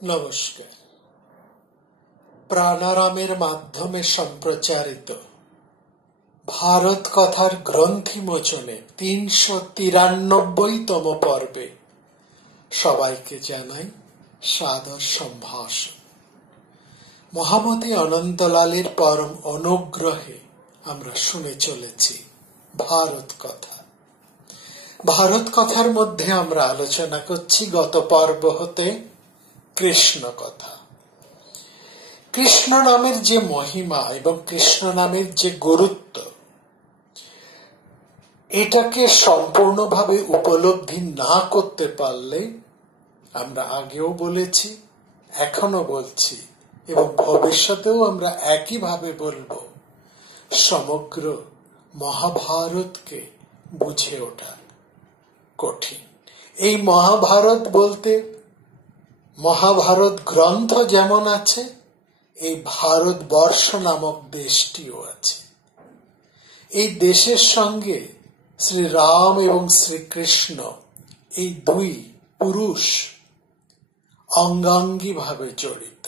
নমস্কার। প্রাণারামের মাধ্যমে সম্প্রচারিত ভারত কথার গ্রন্থি মোচনে ৩৯৩তম পর্বে সবাইকে জানাই সাদর সম্ভাষণ। মহামতি অনন্তলালের পরম অনুগ্রহে আমরা শুনে চলেছি ভারত কথা। ভারত কথার মধ্যে আমরা আলোচনা করছি গত পর্ব হতে কৃষ্ণ কথা। কৃষ্ণ নামের যে মহিমা এবং কৃষ্ণ নামের যে গুরুত্ব, এটাকে সম্পূর্ণভাবে উপলব্ধি না করতে পারলে আমরা আগেও বলেছি, এখনো বলছি এবং ভবিষ্যতেও আমরা একইভাবে বলবো, সমগ্র মহাভারতকে বুঝে ওঠা কঠিন। এই মহাভারত বলতে মহাভারত গ্রন্থ যেমন আছে, এই ভারতবর্ষ নামক দেশটিও আছে। এই দেশের সঙ্গে শ্রীরাম এবং শ্রীকৃষ্ণ, এই দুই পুরুষ অঙ্গাঙ্গী ভাবে জড়িত।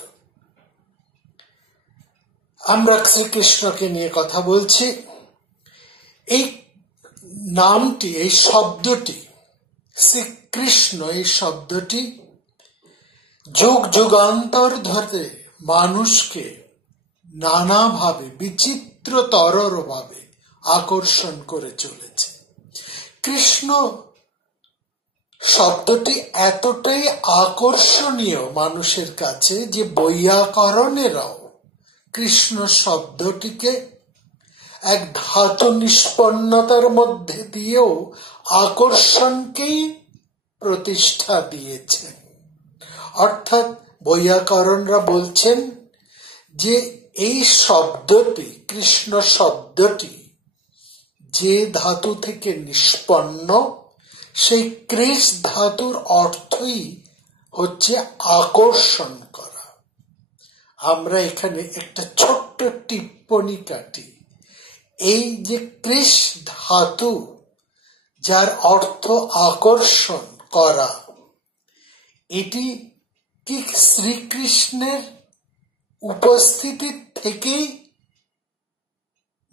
আমরা শ্রীকৃষ্ণকে নিয়ে কথা বলছি। এই নামটি, এই শব্দটি শ্রীকৃষ্ণ, এই শব্দটি যুগ যুগান্তর ধরে মানুষকে নানাভাবে বিচিত্রতর ভাবে আকর্ষণ করে চলেছে। কৃষ্ণ শব্দটি এতটাই আকর্ষণীয় মানুষের কাছে যে বৈয়াকরণেরাও কৃষ্ণ শব্দটিকে এক ধাতু নিষ্পন্নতার মধ্যে দিয়েও আকর্ষণকেই প্রতিষ্ঠা দিয়েছেন। অর্থাৎ বৈয়াকরণরা বলছেন যে এই শব্দটি, কৃষ্ণ শব্দটি যে ধাতু থেকে নিষ্পন্ন, সেই কৃষ ধাতুর অর্থই হচ্ছে আকর্ষণ করা। আমরা এখানে একটা ছোট্ট টিপ্পণী কাটি। এই যে কৃষ ধাতু, যার অর্থ আকর্ষণ করা, এটি কি শ্রীকৃষ্ণের উপস্থিতি থেকেই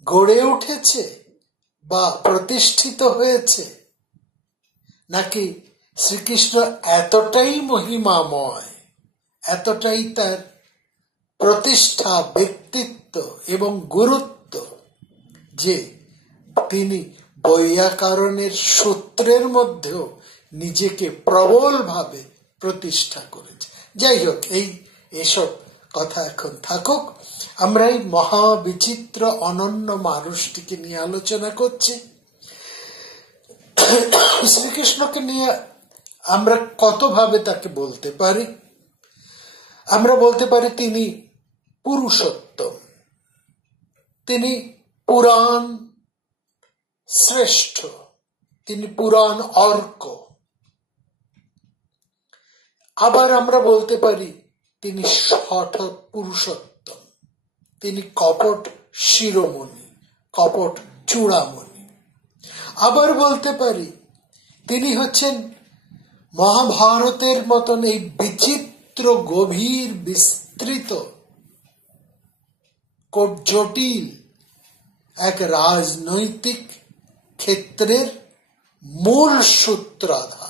গড়ে উঠেছে বা প্রতিষ্ঠিত হয়েছে, নাকি শ্রীকৃষ্ণ এতটাই মহিমাময়, এতটাই তার প্রতিষ্ঠা, ব্যক্তিত্ব এবং গুরুত্ব যে তিনি বৈয়াকরণের সূত্রের মধ্যেও নিজেকে প্রবলভাবে প্রতিষ্ঠা করেছে। যাই হোক, এসব কথা এখন থাকুক। আমরা এই মহাবিচিত্র অনন্য মানুষটিকে নিয়ে আলোচনা করছি। শ্রীকৃষ্ণকে নিয়ে আমরা কতভাবে তাকে বলতে পারি। আমরা বলতে পারি তিনি পুরুষোত্তম, তিনি পুরাণ শ্রেষ্ঠ, তিনি পুরাণ অর্ক। আবার আমরা বলতে পারি তিনি শঠ পুরুষোত্তম, তিনি কপট শিরোমণি, কপট চূড়ামণি। আবার বলতে পারি তিনি হচ্ছেন মহাভারতের মতন এই বিচিত্র, গভীর, বিস্তৃত, জটিল এক রাজনৈতিক ক্ষেত্রের মূল সূত্রাধার।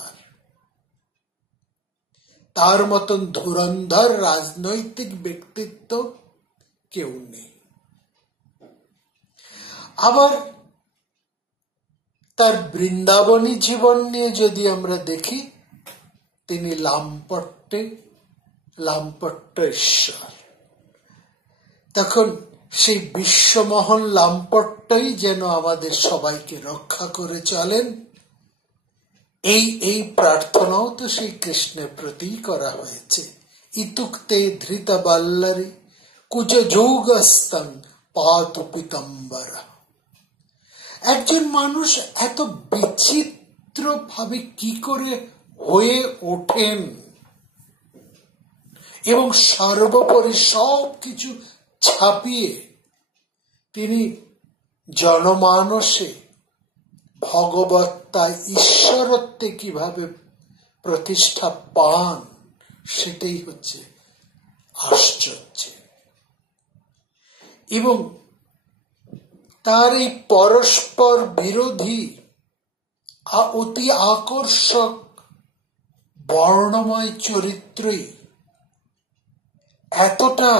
তার মতন ধুরন্ধর রাজনৈতিক ব্যক্তিত্ব কেউ নেই। আবার তার বৃন্দাবনী জীবন নিয়ে যদি আমরা দেখি, তিনি লাম্পট্যেশ্বর। তখন সেই বিশ্বমোহন লাম্পট্যই যেন আমাদের সবাইকে রক্ষা করে চলেন, এই প্রার্থনাও তো সেই কৃষ্ণের প্রতি করা হয়েছে। ইতুক্তে ধৃত বাল্লারি কুজ যৌগস্তং পাতু পিতম্বরা। একজন মানুষ এত বিচিত্র ভাবে কি করে হয়ে ওঠেন এবং সর্বোপরি সবকিছু ছাপিয়ে তিনি জনমানসে ভগবত্তা, ঈশ্বরত্বে কিভাবে প্রতিষ্ঠা পান, সেটাই হচ্ছে আশ্চর্য। এবং তার এই পরস্পর বিরোধী অতি আকর্ষক বর্ণময় চরিত্রই এতটা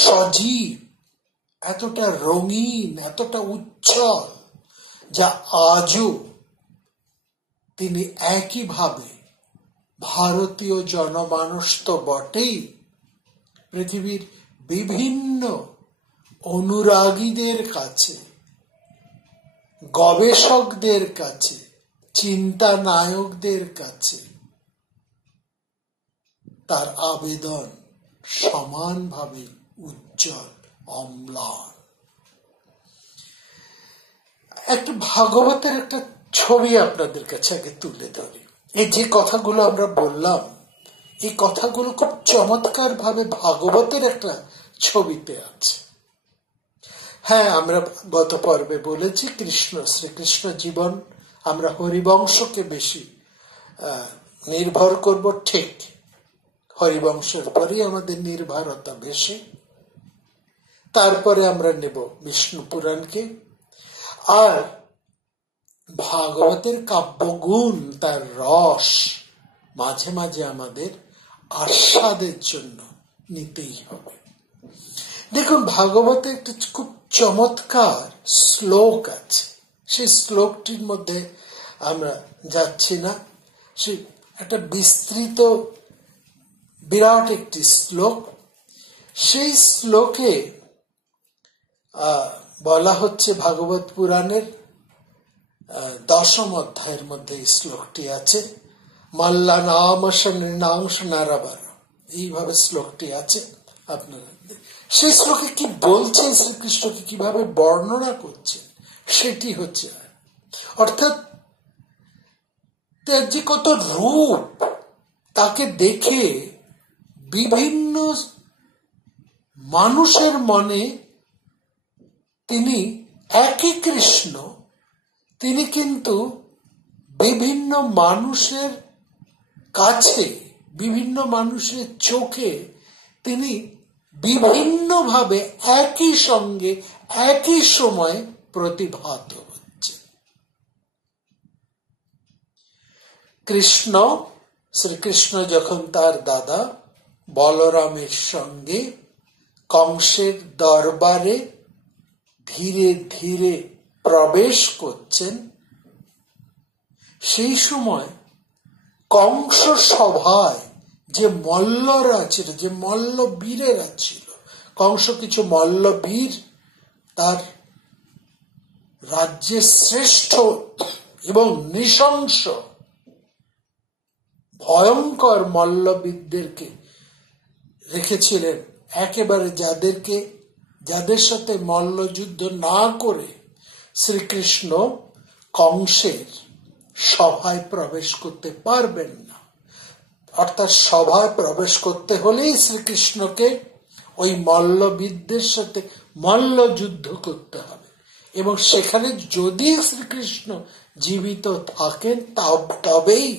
সজীব, এতটা রঙিন, এতটা উজ্জ্বল, যা আজও তিনি একইভাবে ভারতীয় জনমানস তো বটেই, পৃথিবীর বিভিন্ন অনুরাগীদের কাছে, গবেষকদের কাছে, চিন্তা নায়কদের কাছে তার আবেদন সমানভাবে উজ্জ্বল, অম্লান। একটা ভাগবতের একটা ছবি আপনাদের কাছে আগে তুলে ধরি। এই যে কথাগুলো আমরা বললাম, এই কথাগুলো খুব চমৎকার ভাবে ভাগবতের একটা ছবিতে আছে। হ্যাঁ, আমরা গত পর্বে বলেছি শ্রীকৃষ্ণ জীবন, আমরা হরিবংশকে বেশি নির্ভর করব, ঠিক হরিবংশের পরই আমাদের নির্ভরতা বেশি। তারপরে আমরা নেব বিষ্ণু পুরাণকে। আর ভাগবতের কাব্যগুণ, তার রস মাঝে মাঝে আমাদের আস্বাদের জন্য নিতেই হবে। দেখুন, ভাগবতে একটা খুব চমৎকার শ্লোক আছে। সেই শ্লোকটির মধ্যে আমরা যাচ্ছি না, সে একটা বিস্তৃত বিরাট একটি শ্লোক। সেই শ্লোকে বলা হচ্ছে, ভাগবত পুরাণের 10ম অধ্যায়ের মধ্যে এই শ্লোকটি আছে, মাল্লা নামশ নৃণাংশ নারাবার, এইভাবে শ্লোকটি আছে। আপনারা সেই শ্লোকে কি বলছেন, শ্রীকৃষ্ণকে কিভাবে বর্ণনা করছেন, সেটি হচ্ছে, অর্থাৎ তার যে কত রূপ, তাকে দেখে বিভিন্ন মানুষের মনে তিনি একই কৃষ্ণ, তিনি কিন্তু বিভিন্ন মানুষের কাছে, বিভিন্ন মানুষের চোখে তিনি বিভিন্নভাবে একই সঙ্গে একই সময় প্রতিভাত হচ্ছে। শ্রীকৃষ্ণ যখন তার দাদা বলরামের সঙ্গে কংসের দরবারে ধীরে ধীরে প্রবেশ করছেন, সেই সময় কংস সভায় যে মল্লরা ছিল, যে মল্লবীরেরা ছিল, কংস কিছু মল্লবীর, তার রাজ্যের শ্রেষ্ঠ এবং নৃশংস ভয়ঙ্কর মল্লবীরদেরকে রেখেছিলেন, একেবারে যাদের সাথে মল্লযুদ্ধ না করে শ্রীকৃষ্ণ কংসের সভায় প্রবেশ করতে পারবেন না। অর্থাৎ সভায় প্রবেশ করতে হলেই শ্রীকৃষ্ণকে ওই মল্লবীরদের সাথে মল্লযুদ্ধ করতে হবে, এবং সেখানে যদি শ্রীকৃষ্ণ জীবিত থাকেন তবেই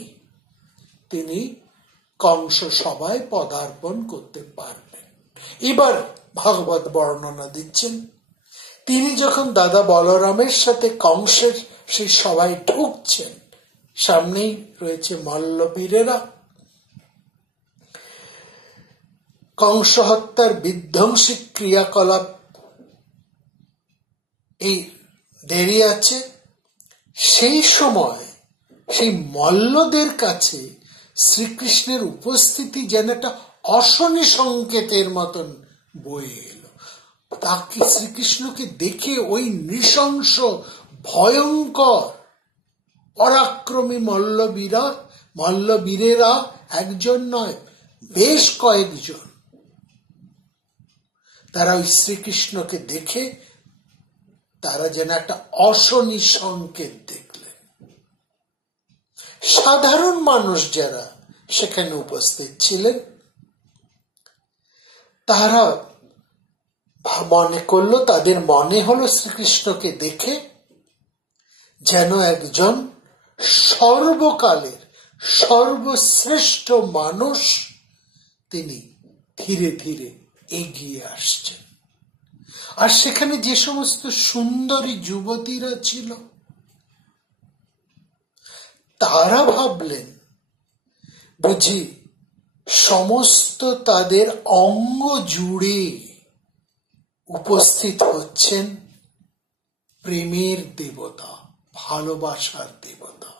তিনি কংস সভায় পদার্পণ করতে পারবেন। এবার ভাগবত বর্ণনা দিচ্ছেন, তিনি যখন দাদা বলরামের সাথে কংসের সেই সভায় ঢুকছেন, সামনেই রয়েছে মল্লবীরেরা, কংস হত্যার বিধ্বংসী ক্রিয়াকলাপ এই দেরি আছে। সেই সময় সেই মল্লদের কাছে শ্রীকৃষ্ণের উপস্থিতি যেন একটা অশনি সংকেতের মতন বয়ে এলো। তাকে, শ্রীকৃষ্ণকে দেখে ওই নৃশংস ভয়ঙ্কর পরাক্রমী মল্লবীরেরা একজন নয়, বেশ কয়েকজন, তারা ওই শ্রীকৃষ্ণকে দেখে তারা যেন একটা অশনি সংকেত দেখলেন। সাধারণ মানুষ যারা সেখানে উপস্থিত ছিলেন, তারা মনে করলো, তাদের মনে হলো শ্রীকৃষ্ণকে দেখে যেন একজন সর্বকালের সর্বশ্রেষ্ঠ মানুষ তিনি ধীরে ধীরে এগিয়ে আসছেন। আর সেখানে যে সমস্ত সুন্দরী যুবতীরা ছিল, তারা ভাবলেন বুঝি সমস্ত তাদের অঙ্গ জুড়ে উপস্থিত হচ্ছেন প্রেমের দেবতা, ভালোবাসার দেবতা।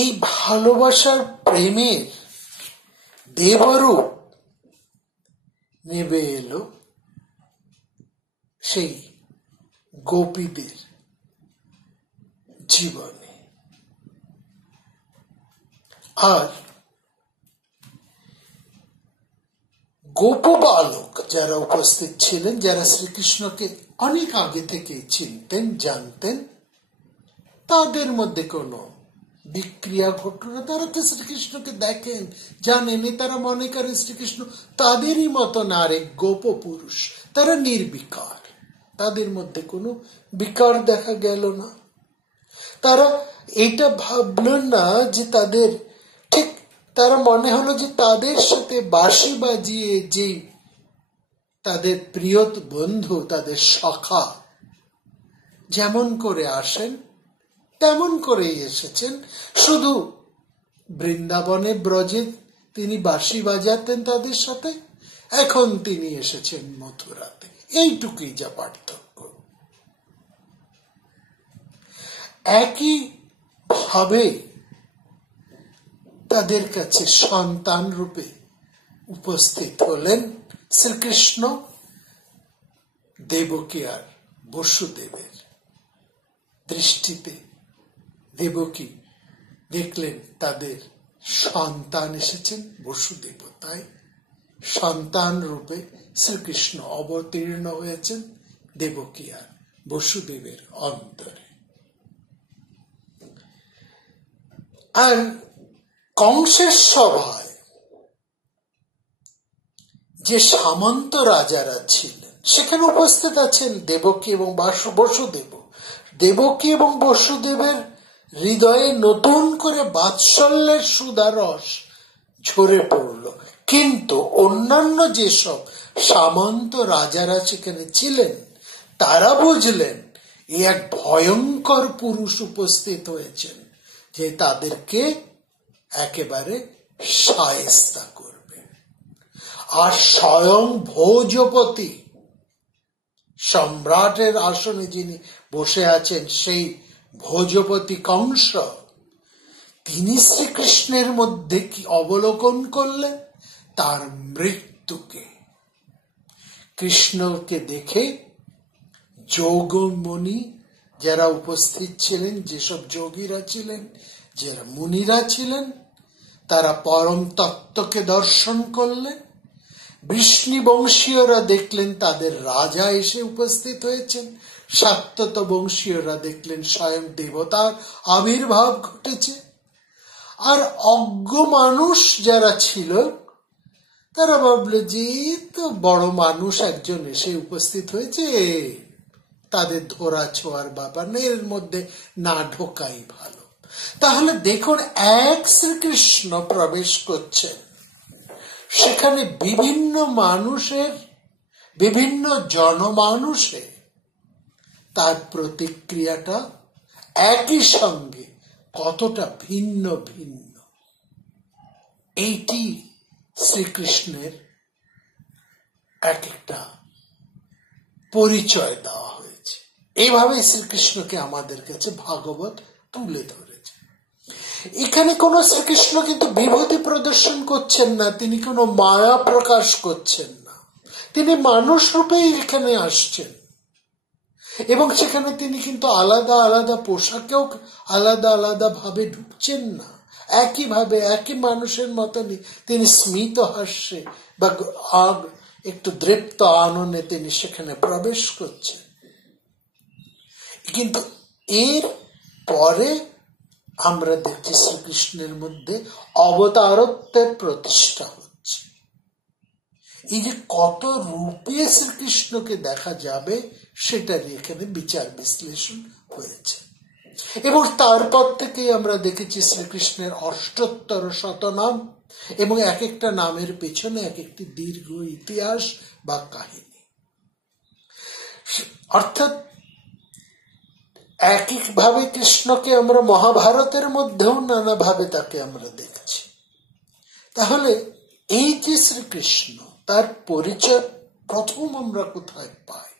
এই ভালোবাসার প্রেমের দেবরূপ নেমে এলো সেই গোপীদের জীবনে। আর গোপবালক যারা উপস্থিত ছিলেন, যারা শ্রীকৃষ্ণকে অনেক আগে থেকে চিনতেন, জানতেন, তাদের মধ্যে কোনো বিক্রিয়া ঘটল না। তারা তো শ্রীকৃষ্ণকে দেখেন, জানেন, তারা মনে করেন শ্রীকৃষ্ণ তাদেরই মতন আরেক গোপ পুরুষ, তারা নির্বিকার, তাদের মধ্যে কোনো বিকার দেখা গেল না। তারা এটা ভাবলেন না যে তাদের ঠিক, তারা মনে হলো যে তাদের সাথে বাঁশি বাজিয়ে যে তাদের প্রিয় বন্ধু, তাদের সখা যেমন করে আসেন তেমন করেই এসেছেন। শুধু বৃন্দাবনে ব্রজে তিনি বাঁশি বাজাতেন তাদের সাথে, এখন তিনি এসেছেন মথুরাতে, এইটুকুই যা পার্থক্য। একই ভাবে তাদের কাছে সন্তান রূপে উপস্থিত হলেন শ্রীকৃষ্ণ দেবকী আর বসুদেবের। দৃষ্টিতে দেবকী দেখলেন তাদের সন্তান এসেছেন, বসুদেব তাই সন্তান রূপে শ্রীকৃষ্ণ অবতীর্ণ হয়েছেন দেবকী আর বসুদেবের অন্তরে। আর কংসের সভায় যে সামন্ত রাজারা ছিলেন, সেখানে উপস্থিত আছেন দেবকী এবং বসুদেব। দেবকী এবং বসুদেবের হৃদয়ে নতুন করে বাৎসল্যের সুধারস ঝরে পড়ল। কিন্তু অন্যান্য যেসব সামন্ত রাজারা সেখানে ছিলেন, তারা বুঝলেন এই এক ভয়ঙ্কর পুরুষ উপস্থিত হয়েছেন, যে তাদেরকে একেবারে শায়েস্তা করবে। আর স্বয়ং ভোজপতি, সম্রাটের আসনে যিনি বসে আছেন, সেই ভোজপতি কংস, তিনি শ্রীকৃষ্ণের মধ্যে কি অবলোকন করলেন? তার মৃত্যুকে। কৃষ্ণকে দেখে যোগমণি যারা উপস্থিত ছিলেন, যেসব যোগীরা ছিলেন, যারা মুনিরা ছিলেন, তারা পরম তত্ত্বকে দর্শন করলেন। বিষ্ণু বংশীয়রা দেখলেন তাদের রাজা এসে উপস্থিত হয়েছেন, সাত্যত বংশীয়রা দেখলেন স্বয়ং দেবতার আবির্ভাব ঘটেছে। আর অজ্ঞ মানুষ যারা ছিল, তারা ভাবল যে তো বড় মানুষ একজন এসে উপস্থিত হয়েছে, তাদের ধরা ছোঁয়ার ব্যাপার নেই, এর মধ্যে না ঢোকাই ভালো। তাহলে দেখুন, এক শ্রীকৃষ্ণ প্রবেশ করছেন, সেখানে বিভিন্ন মানুষের, বিভিন্ন জনমানুষে তার প্রতিক্রিয়াটা একই সঙ্গে কতটা ভিন্ন ভিন্ন, এইটি শ্রীকৃষ্ণের এক একটা পরিচয় দেওয়া হয়েছে। এইভাবে শ্রীকৃষ্ণকে আমাদের কাছে ভাগবত তুলে ধরেছে। এখানে কোন শ্রীকৃষ্ণ কিন্তু বিভূতি প্রদর্শন করছেন না, তিনি কোনো মায়া প্রকাশ করছেন না, তিনি মানুষ রূপেই এখানে আসছেন। এবং সেখানে তিনি কিন্তু আলাদা আলাদা পোশাকেও আলাদা আলাদা ভাবে ঢুকছেন না, একইভাবে একই মানুষের মতনই তিনি স্মিত হাস্যে বা একটু দৃপ্ত আনন্দে তিনি সেখানে প্রবেশ করছেন। কিন্তু এর পরে আমরা দেখছি শ্রীকৃষ্ণের মধ্যে অবতারত্বের প্রতিষ্ঠা হচ্ছে। এই যে কত রূপে শ্রীকৃষ্ণকে দেখা যাবে, সেটারই এখানে বিচার বিশ্লেষণ হয়েছে। এবং তারপর থেকে আমরা দেখেছি শ্রীকৃষ্ণের ৭৮ শতনাম, এবং এক একটা নামের পেছনে এক একটি দীর্ঘ ইতিহাস বা কাহিনী। অর্থাৎ একইভাবে কৃষ্ণকে আমরা মহাভারতের মধ্যেও নানাভাবে তাকে আমরা দেখছি। তাহলে এই যে শ্রীকৃষ্ণ, তার পরিচয় প্রথম আমরা কোথায় পাই?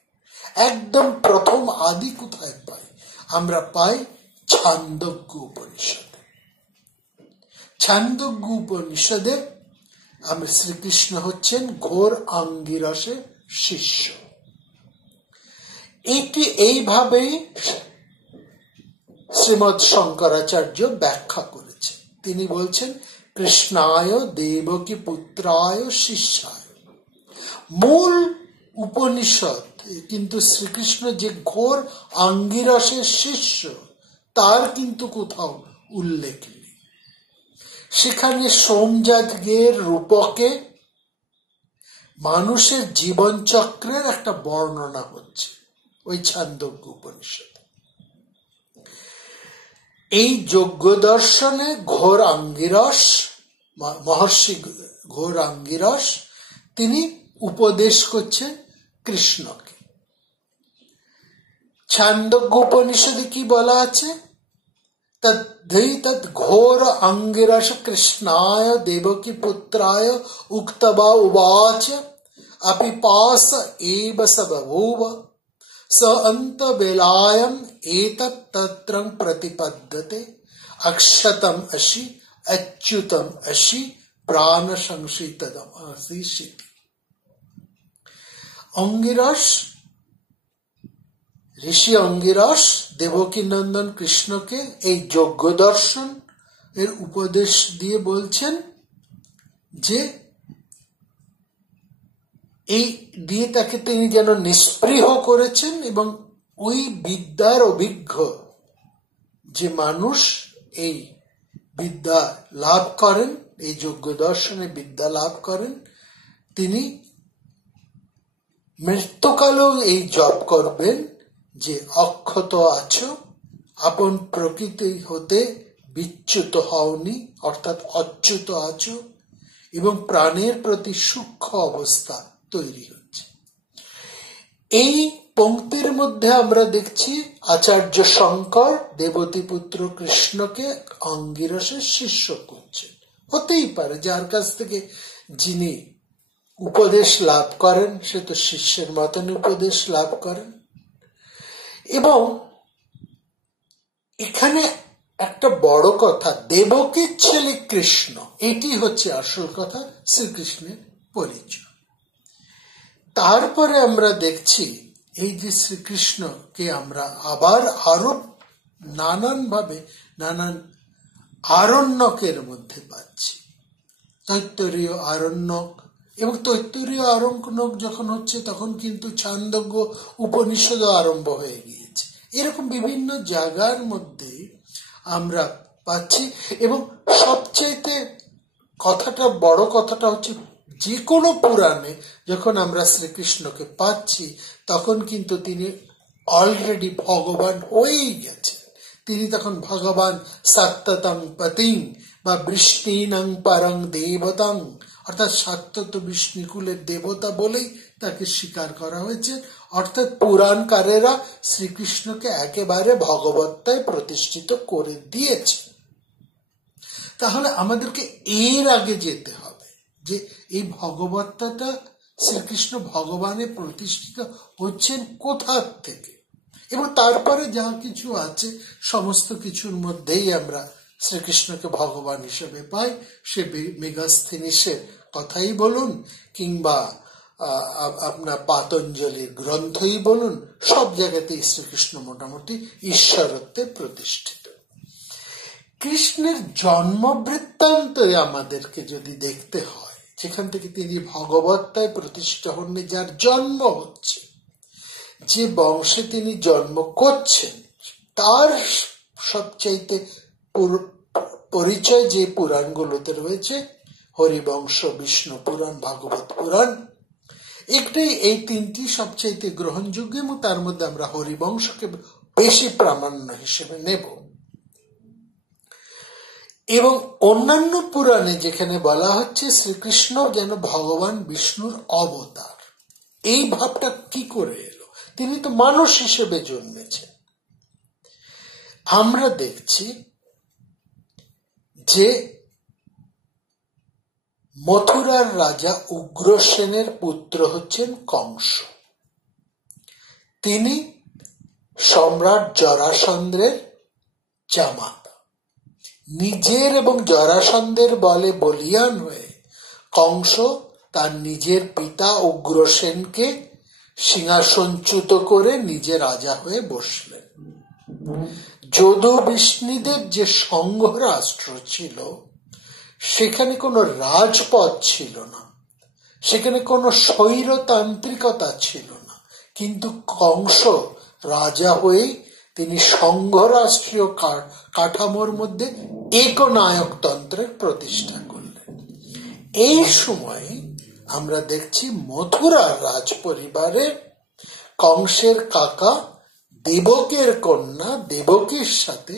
একদম প্রথম আদি কোথায় পাই? আমরা পাই ছান্দোগ্য উপনিষদে। ছান্দোগ্য উপনিষদে আমরা শ্রীকৃষ্ণ হচ্ছেন ঘোর আঙ্গিরসের শিষ্য। এটি এইভাবেই শ্রীমৎ শঙ্করাচার্য ব্যাখ্যা করেছেন। তিনি বলছেন কৃষ্ণায় দেবকী পুত্রায় শিষ্যায়। মূল উপনিষদ কিন্তু শ্রীকৃষ্ণ যে ঘোর আঙ্গিরসের শিষ্য তার কিন্তু কোথাও উল্লেখ নেই। সেখানে সোমযাজকের রূপকে মানুষের জীবন চক্রের একটা বর্ণনা হচ্ছে ওই ছান্দোগ্য উপনিষদ। এই যোগ্য দর্শনে ঘোর আঙ্গিরস, মহর্ষি ঘোর আঙ্গিরস, তিনি উপদেশ করছেন কৃষ্ণকে। ছান্দোগ্য উপনিষদে কি বলা আছে? তদ্ ঘোর আঙ্গিরস কৃষ্ণায় দেবকী পুত্রায় উক্তবা উবাচ অপিপাস এব স বভূব स अंत बेलायम एतत् तत्रं प्रतिपद्यते अक्षतम अशि अच्युतम अशि प्राण संशितम अशिषिति। অঙ্গিরস, ঋষি অঙ্গিরস দেবকী নন্দন কৃষ্ণকে এই যোগ্য দর্শন এর উপদেশ দিয়ে বলছেন যে এই দিয়ে তাকে তিনি যেন নিস্পৃহ করেছেন, এবং ওই বিদ্যার অভিজ্ঞ যে মানুষ এই বিদ্যা লাভ করেন, এই যোগ্য দর্শনে বিদ্যা লাভ করেন, তিনি মৃত্যুকালেও এই জপ করবেন যে অক্ষত আছো, আপন প্রকৃতি হতে বিচ্যুত হওনি, অর্থাৎ অচ্যুত আছো, এবং প্রাণের প্রতি সূক্ষ্ম অবস্থা তৈরি হচ্ছে। এই পংক্তির মধ্যে আমরা দেখছি আচার্য শঙ্কর দেবতী পুত্র কৃষ্ণকে অঙ্গিরসের শিষ্য করছেন। হতেই পারে যার কাছ থেকে যিনি উপদেশ লাভ করেন সে তো শিষ্যের মতন উপদেশ লাভ করেন। এবং এখানে একটা বড় কথা, দেবকীর ছেলে কৃষ্ণ, এটি হচ্ছে আসল কথা, শ্রীকৃষ্ণের পরিচয়। তারপরে আমরা দেখছি এই যে শ্রীকৃষ্ণকে আমরা আবার আরো নানানভাবে নানান আরণ্যকের মধ্যে পাচ্ছি। তৈত্তরীয় আরণ্যক, এবং তৈত্তরীয় আরণ্যক যখন হচ্ছে তখন কিন্তু ছান্দোগ্য উপনিষদ আরম্ভ হয়ে গিয়েছে। এরকম বিভিন্ন জায়গার মধ্যে আমরা পাচ্ছি। এবং সবচাইতে কথাটা বড় কথাটা হচ্ছে যে কোনো পুরাণে যখন আমরা শ্রীকৃষ্ণকে পাচ্ছি তখন কিন্তু তিনি অলরেডি ভগবান হয়েই গেছেন। তিনি তখন ভগবান সাত্ততং পতিং বা বৃষ্ণিনং পরং দেবতাং, অর্থাৎ সাত্তত বিষ্ণুকুলের দেবতা বলেই তাকে স্বীকার করা হয়েছে। অর্থাৎ পুরাণকারেরা শ্রীকৃষ্ণকে একেবারে ভগবত্তায় প্রতিষ্ঠিত করে দিয়েছে। তাহলে আমাদেরকে এর আগে যেতে হবে যে এই ভগবত্তাটা শ্রীকৃষ্ণ ভগবানে প্রতিষ্ঠিত হচ্ছেন কোথার থেকে, এবং তারপরে যা কিছু আছে সমস্ত কিছুর মধ্যেই আমরা শ্রীকৃষ্ণকে ভগবান হিসেবে পাই। সে মেগাস্থিনিসের কথাই বলুন কিংবা আপনার পাতঞ্জলির গ্রন্থই বলুন, সব জায়গাতেই শ্রীকৃষ্ণ মোটামুটি ঈশ্বরত্বে প্রতিষ্ঠিত। কৃষ্ণের জন্ম বৃত্তান্ত আমাদেরকে যদি দেখতে হয়, যেখান থেকে তিনি ভগবত্তায় প্রতিষ্ঠিত হননি, যার জন্ম হচ্ছে, যে বংশে তিনি জন্ম করছেন, তার সবচাইতে পরিচয় যে পুরাণগুলোতে রয়েছে, হরিবংশ, বিষ্ণু পুরাণ, ভাগবত পুরাণ, একটাই, এই তিনটি সবচাইতে গ্রহণযোগ্য এবং তার মধ্যে আমরা হরিবংশকে বেশি প্রামাণ্য হিসেবে নেব। এবং অন্যান্য পুরাণে যেখানে বলা হচ্ছে শ্রীকৃষ্ণ যেন ভগবান বিষ্ণুর অবতার, এই ভাবটা কি করে এলো? তিনি তো মানুষ হিসেবে জন্মেছেন। আমরা দেখছি যে মথুরার রাজা উগ্রসেনের পুত্র হচ্ছেন কংস। তিনি সম্রাট জরাসন্ধের জামাতা। নিজের এবং জরাসন্ধের বলে বলিয়ান হয়ে কংস তার নিজের পিতা উগ্রসেনকে সিংহাসনচ্যুত করে নিজে রাজা হয়ে বসলেন। যদু বিষ্ণুদেব যে সংঘ রাষ্ট্র ছিল, সেখানে কোনো রাজপদ ছিল না, সেখানে কোনো স্বৈরতান্ত্রিকতা ছিল না, কিন্তু কংস রাজা হয়েই তিনি সংঘ রাষ্ট্রীয় কাঠামোর মধ্যে একনায়কতন্ত্রের প্রতিষ্ঠা করলেন। এই সময় আমরা দেখছি মথুরার রাজ পরিবারে কংসের কাকা দেবকের কন্যা দেবকীর সাথে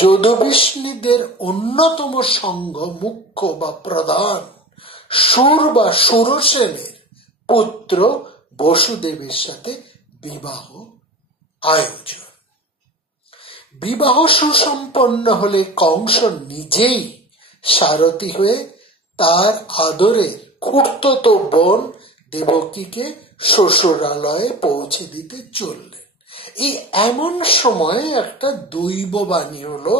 যদুবিষ্ণুদের অন্যতম সংঘ মুখ্য বা প্রধান সুর বা সুরসেনের পুত্র বসুদেবের সাথে বিবাহ আয়োজন। বিবাহ সুসম্পন্ন হলে কংস নিজেই সারথি হয়ে তার আদরের খুড়তুতো বোন দেবকীকে শ্বশুরালয়ে পৌঁছে দিতে চললেন। এই এমন সময় একটা দৈববাণী হলো,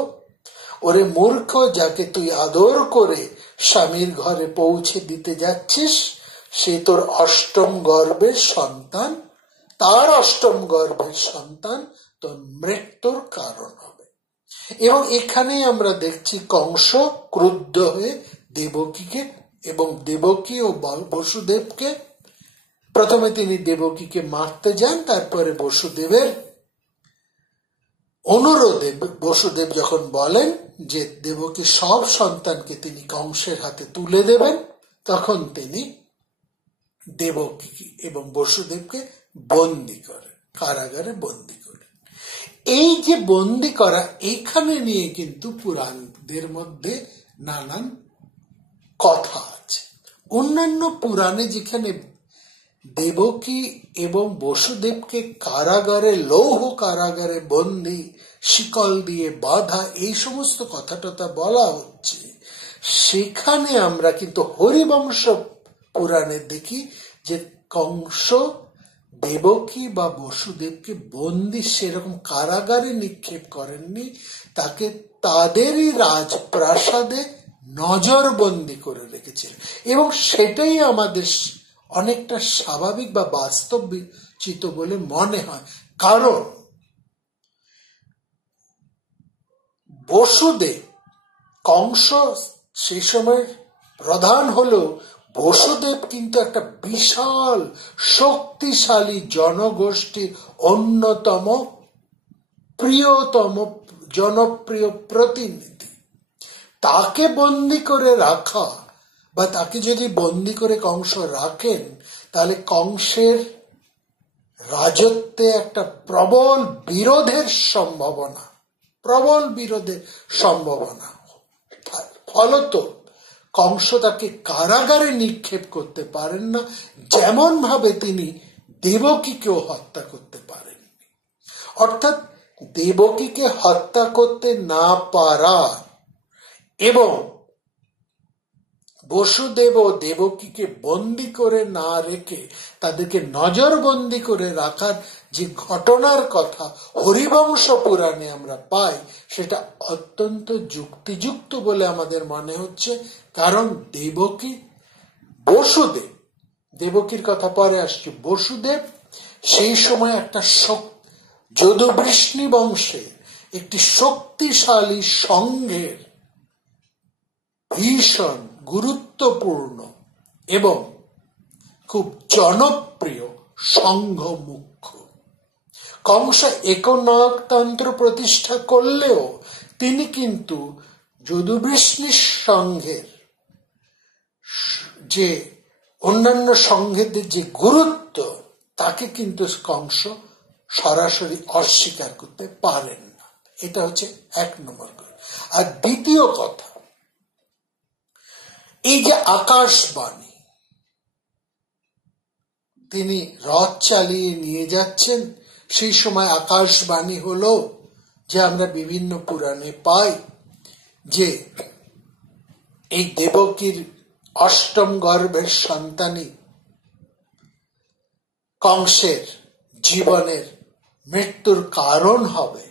ওরে মূর্খ, যাকে তুই আদর করে স্বামীর ঘরে পৌঁছে দিতে যাচ্ছিস, সে তোর অষ্টম গর্ভের সন্তান, তার অষ্টম গর্ভের সন্তান তোর মৃত্যুর কারণ হবে। এবং এখানে আমরা দেখছি কংস ক্রুদ্ধ হয়ে দেবকীকে এবং দেবকী ও বসুদেবকে, প্রথমে তিনি দেবকীকে মারতে যান, তারপরে বসুদেবের অনুরোধে বসুদেব যখন বলেন যে দেবকী সব সন্তানকে তিনি কংসের হাতে তুলে দেবেন, তখন তিনি দেবকী এবং বসুদেবকে বন্দী করেন, কারাগারে বন্দী করেন। এই যে বন্দী করা, এইখানে নিয়ে কিন্তু পুরাণদের মধ্যে নানান কথা আছে। অন্যান্য পুরাণে যেখানে দেবকী এবং বসুদেবকে কারাগারে, লৌহ কারাগারে বন্দী, শিকল দিয়ে বাঁধা, এই সমস্ত কথাটা বলা হচ্ছে, সেখানে আমরা কিন্তু হরিবংশ পুরাণে দেখি যে কংস দেবকী বা বসুদেবকে বন্দী সেরকম কারাগারে নিক্ষেপ করেননি, তাকে তাদেরই রাজপ্রাসাদে নজরবন্দি করে রেখেছিলেন। এবং সেটাই আমাদের অনেকটা স্বাভাবিক বা বাস্তবচিত বলে মনে হয়, কারণ বসুদেব, কংস সেই সময় প্রধান হলেও বসুদেব কিন্তু একটা বিশাল শক্তিশালী জনগোষ্ঠীর অন্যতম প্রিয়তম জনপ্রিয় প্রতিনিধি। তাকে বন্দি করে রাখা বা তাকে যদি বন্দি করে কংস রাখেন, তাহলে কংসের রাজত্বে একটা প্রবল বিরোধের সম্ভাবনা, ফলত কংস তাকে কারাগারে নিক্ষেপ করতে পারেন না, যেমন ভাবে তিনি দেবকীকেও হত্যা করতে পারেননি। অর্থাৎ দেবকীকে হত্যা করতে না পারা এবং বসুদেব ও দেবকীকে বন্দী করে না রেখে তাদেরকে নজরবন্দি করে রাখার যে ঘটনার কথা হরিবংশ পুরাণে আমরা পাই, সেটা অত্যন্ত যুক্তিযুক্ত বলে আমাদের মনে হচ্ছে। কারণ দেবকীর কথা পরে আসছে, বসুদেব সেই সময় একটা যদুবৃষ্ণি বংশে একটি শক্তিশালী সংঘের ভীষণ গুরুত্বপূর্ণ এবং খুব জনপ্রিয় সংঘ মুখ্য। কংস একনায়কতন্ত্র প্রতিষ্ঠা করলেও তিনি কিন্তু যদুবৃষ্ণি সংঘের যে অন্যান্য সংঘেদের যে গুরুত্ব তাকে কিন্তু কংস সরাসরি অস্বীকার করতে পারেন না। এটা হচ্ছে 1 নম্বর। আর দ্বিতীয় কথা, এই যে আকাশবাণী, তিনি রথ চালিয়ে নিয়ে যাচ্ছেন, সেই সময় আকাশবাণী হলো যে আমরা বিভিন্ন পুরাণে পাই যে এই দেবকীর অষ্টম গর্ভের সন্তানই কংসের জীবনের মৃত্যুর কারণ হবে।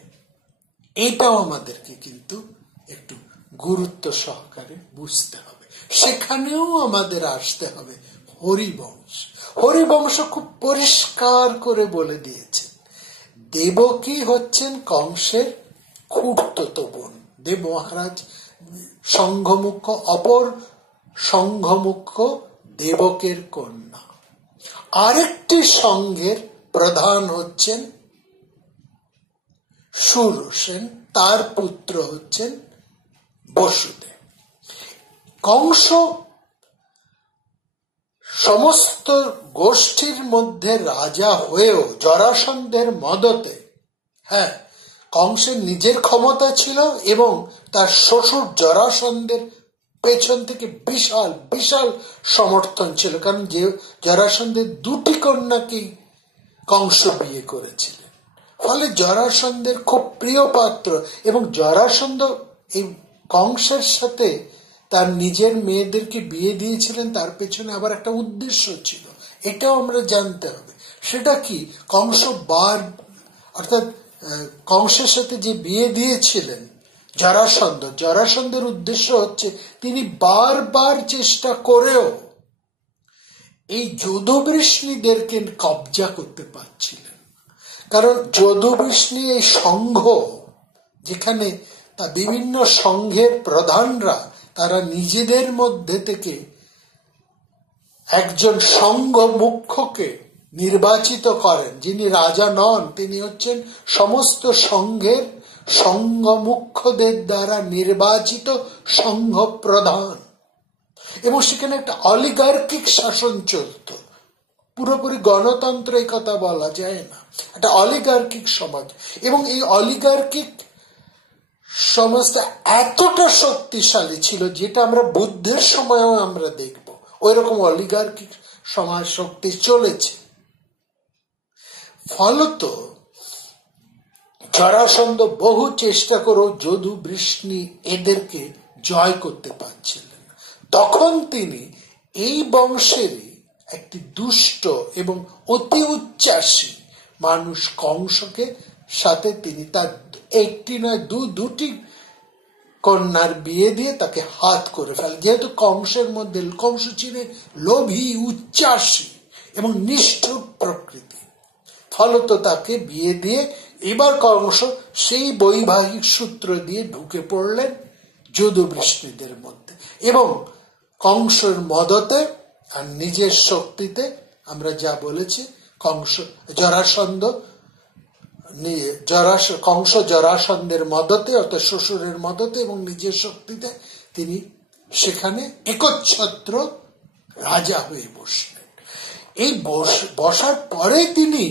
এটাও আমাদেরকে কিন্তু একটু গুরুত্ব সহকারে বুঝতে হবে। সেখানেও আমাদের আসতে হবে হরিবংশ। হরিবংশ খুব পরিষ্কার করে বলে দিয়েছে, দেবকী হচ্ছেন কংসের খুড়তুতো বোন। দেব মহারাজ সংঘমুখ্য, অপর সংঘমুখ্য দেবকের কন্যা। আরেকটি সংঘের প্রধান হচ্ছেন সুরসেন, তার পুত্র হচ্ছেন বসুদেব। কংস সমস্ত গোষ্ঠীর মধ্যে রাজা হয়েও জরাসন্ধের মদতে, হ্যাঁ, কংসের নিজের ক্ষমতা ছিল এবং তার শ্বশুর জরাসন্ধের পেছন থেকে বিশাল বিশাল সমর্থন ছিল, কারণ যে জরাসন্ধের 2টি কন্যাকেই কংস বিয়ে করেছিলেন। ফলে জরাসন্ধের খুব প্রিয় পাত্র, এবং জরাসন্ধ এই কংসের সাথে তার নিজের মেয়েদেরকে বিয়ে দিয়েছিলেন, তার পেছনে আবার একটা উদ্দেশ্য ছিল, এটাও আমরা জানতে হবে। সেটা কি, অর্থাৎ কংসের সাথে যে বিয়ে দিয়েছিলেন জরাসন্ধের উদ্দেশ্য হচ্ছে তিনি বারবার চেষ্টা করেও এই যদুবৃষ্ণীদেরকে কবজা করতে পারছিলেন। কারণ যদুবৃষ্ণী এই সংঘ, যেখানে তা বিভিন্ন সংঘের প্রধানরা তারা নিজেদের মধ্যে থেকে একজন সংঘ মুখ্যকে নির্বাচিত করেন, যিনি রাজা নন, তিনি হচ্ছেন সমস্ত সংঘের সংঘ মুখ্যদের দ্বারা নির্বাচিত সংঘ প্রধান। এবং সেখানে একটা অলিগার্কিক শাসন চলত, পুরোপুরি গণতন্ত্র এই কথা বলা যায় না, একটা অলিগার্কিক সমাজ। এবং এই অলিগার্কিক সমাজটা এতটা শক্তিশালী ছিল, যেটা আমরা বুদ্ধের সময়ও আমরা দেখব, ওই রকম অলিগার্কিক সমাজ শক্তি চলেছে। ফলত জরাসন্ধ বহু চেষ্টা করেও যদুবৃষ্ণী এদেরকে জয় করতে পারছিলেন। তখন তিনি এই বংশেরই একটি দুষ্ট এবং অতি উচ্চাসী মানুষ কংসকে সাথে তিনি তার একটি নয় দুটি কন্যার বিয়ে দিয়ে তাকে হাত করে ফেলে। যেহেতু কংসের মধ্যে, কংস ছিলেন লোভী, উচ্চাসী এবং নিষ্ঠুর প্রকৃতি, ফলত তাকে বিয়ে দিয়ে এবার কংস সেই বৈবাহিক সূত্র দিয়ে ঢুকে পড়লেন যদুবৃষ্ণীদের মধ্যে, এবং কংসের মদতে আর নিজের শক্তিতে, আমরা যা বলেছি, কংস জরাসন্ধের মদতে, অর্থাৎ শ্বশুরের মদতে এবং নিজের শক্তিতে তিনি সেখানে একচ্ছত্র রাজা হয়ে বসলেন। এই বসার পরে তিনি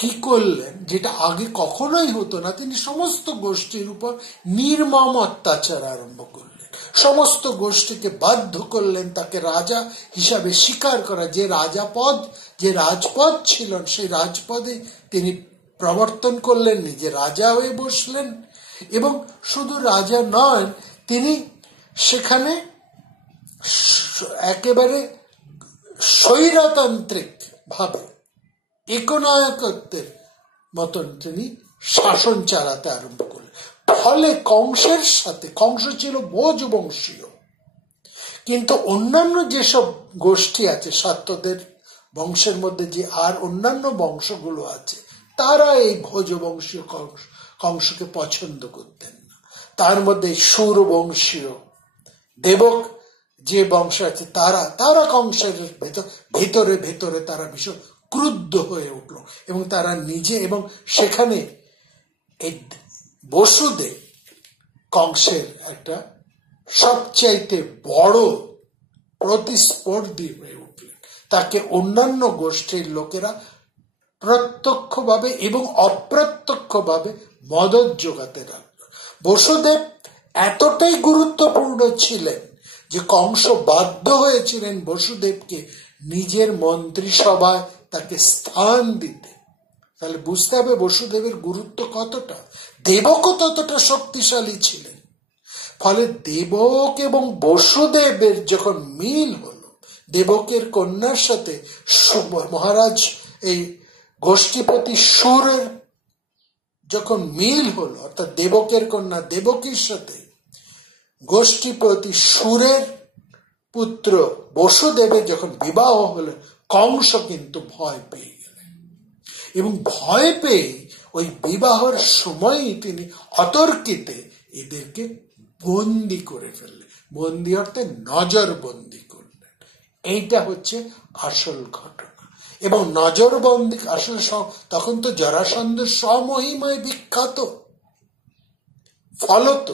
কি করলেন, যেটা আগে কখনোই হতো না, তিনি সমস্ত গোষ্ঠীর উপর নির্মম অত্যাচার আরম্ভ করলেন। সমস্ত গোষ্ঠীকে বাধ্য করলেন তাকে রাজা হিসাবে স্বীকার করা। যে রাজপদ ছিল, সেই রাজপদে তিনি প্রবর্তন করলেন, নিজে রাজা হয়ে বসলেন। এবং শুধু রাজা নয়, তিনি সেখানে একেবারে স্বৈরতান্ত্রিক ভাবে একনায়কত্বের মতন তিনি শাসন চালাতে আরম্ভ করলেন। ফলে কংসের সাথে, কংস ছিল ভোজ বংশীয়, কিন্তু অন্যান্য যেসব গোষ্ঠী আছে, সাত্যদের বংশের মধ্যে যে আর অন্যান্য বংশগুলো আছে, তারা এই ভোজ বংশীয় কংসকে পছন্দ করতেন না। তার মধ্যে সুর বংশীয় দেবক যে বংশ আছে, তারা কংসের ভেতরে ভেতরে তারা ভীষণ ক্রুদ্ধ হয়ে উঠল, এবং তারা নিজে, এবং সেখানে এই বসুদেব কংসের একটা সবচাইতে বড় প্রতিস্পর্ধী হয়ে উঠলেন। তাকে অন্যান্য গোষ্ঠীর লোকেরা প্রত্যক্ষভাবে এবং অপ্রত্যক্ষভাবে মদত যোগাতে লাগল। বসুদেব এতটাই গুরুত্বপূর্ণ ছিলেন যে কংস বাধ্য হয়েছিলেন বসুদেবকে নিজের মন্ত্রিসভায় তাকে স্থান দিতে। তাহলে বুঝতে হবে বসুদেবের গুরুত্ব কতটা। দেবকও ততটা শক্তিশালী ছিলেন। ফলে দেবক এবং বসুদেবের যখন মিল হলো, দেবকের কন্যার সাথে মহারাজ এই গোষ্ঠীপতি সুরের যখন মিল হলো, অর্থাৎ দেবকের কন্যা দেবকীর সাথে গোষ্ঠীপতি সুরের পুত্র বসুদেবের যখন বিবাহ হলো, কংস কিন্তু ভয় পেয়ে গেলেন এবং ভয় পেয়ে ওই বিবাহের সময়ই তিনি অতর্কিতে এদেরকে বন্দি করে ফেললেন। বন্দি অর্থে নজরবন্দি করলেন। এইটা হচ্ছে আসল ঘটনা। এবং নজরবন্দি আসলে তখন তো জরাসন্ধ স্বমহিমায় বিখ্যাত। ফলত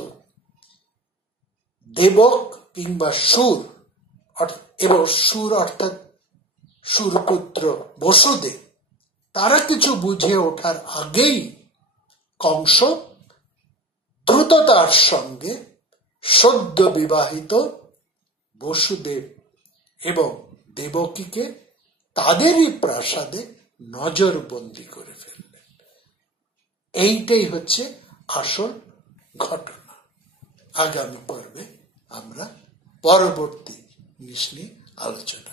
দেবক কিংবা সুর এবং সুর অর্থাৎ সুরপুত্র বসুদেব, তারা কিছু বুঝে ওঠার আগেই কংস দ্রুততার সঙ্গে সদ্য বিবাহিত বসুদেব এবং দেবকীকে তাদেরই প্রাসাদে নজরবন্দি করে ফেললেন। এইটাই হচ্ছে আসল ঘটনা। আগামী পর্বে আমরা পরবর্তী জিনিস নিয়ে আলোচনা